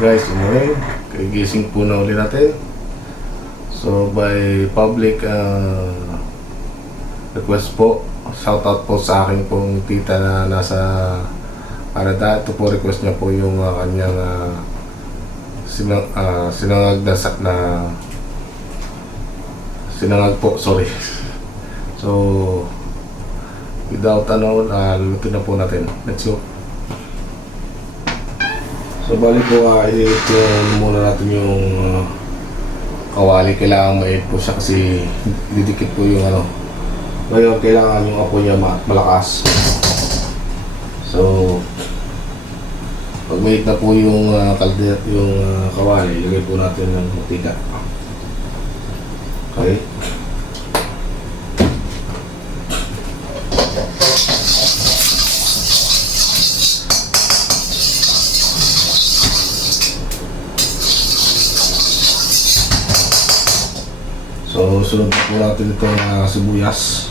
guys, umuwi. Kagising po na uli natin. So by public request po, shoutout po sa aking pong tita na nasa Canada. Ito po request niya po yung kanyang sinangag sinangag po, sorry. So without lulutin na po natin. Let's go. So bali po, i-edit muna natin yung kawali. Kailangan ma-edit po siya kasi didikit po yung ngayon kailangan yung apoy niya malakas. So pag ma-edit na po yung yung kawali, ilagay po natin ng mantika. Okay. So, sunod po natin itong sibuyas.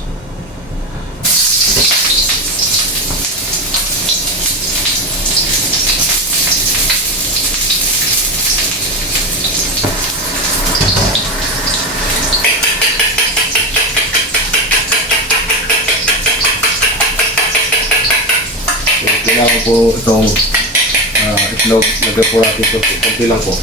So, kailangan po itong itlog. Lagay po natin ito. Kunti lang po.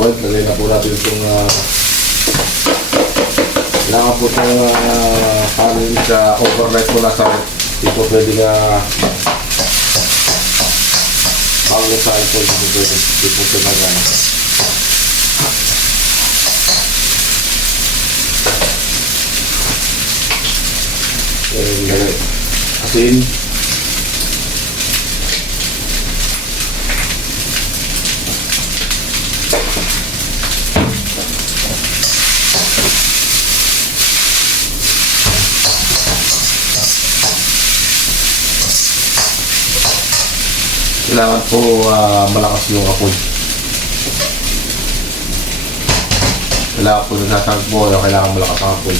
Point, lagay na po natin itong kailangan po itong kanin sa overnight po nasa hindi po pwede na pangusahin po, hindi po ito magana. Lagay asin. Kailangan po malakas yung apoy. Kailangan po nasasag mo, kailangan malakas ang apoy.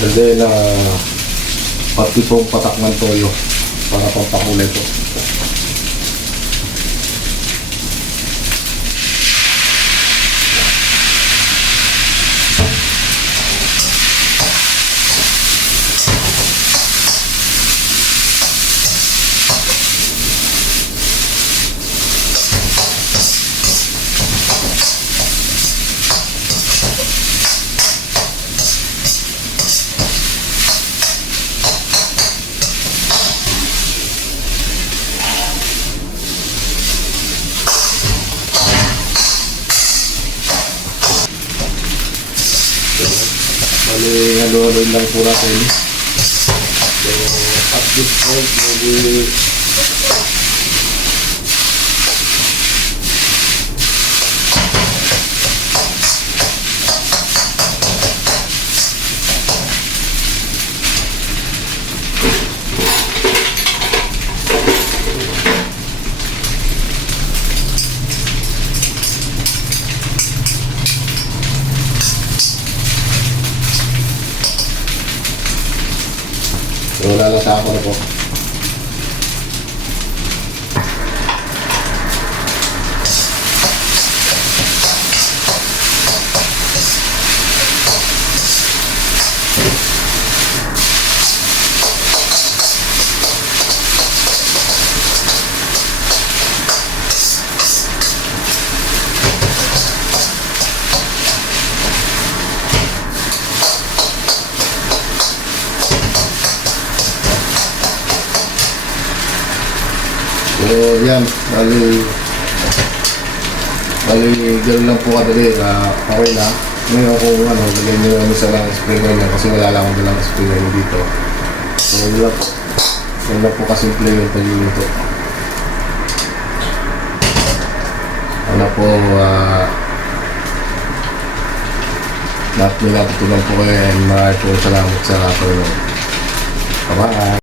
And then, pati pong patak ng toyo para pampakulay po. Bali, halo-haloin lang po natin. So, at this point, maybe so, lalasa ako na po. So, yan. Bali, Bali, gano'n lang po kadali. Okay na. Ngayon kung ano, lagay nyo namin sa lang sprinkler niya kasi wala lang akong dalang sprinkler niya dito. So, yun lang po. Yun lang po kasimple yung pagluluto. Ano po, lahat nila po tulong po kayo and maraming po salamat sa panonood. Bye-bye!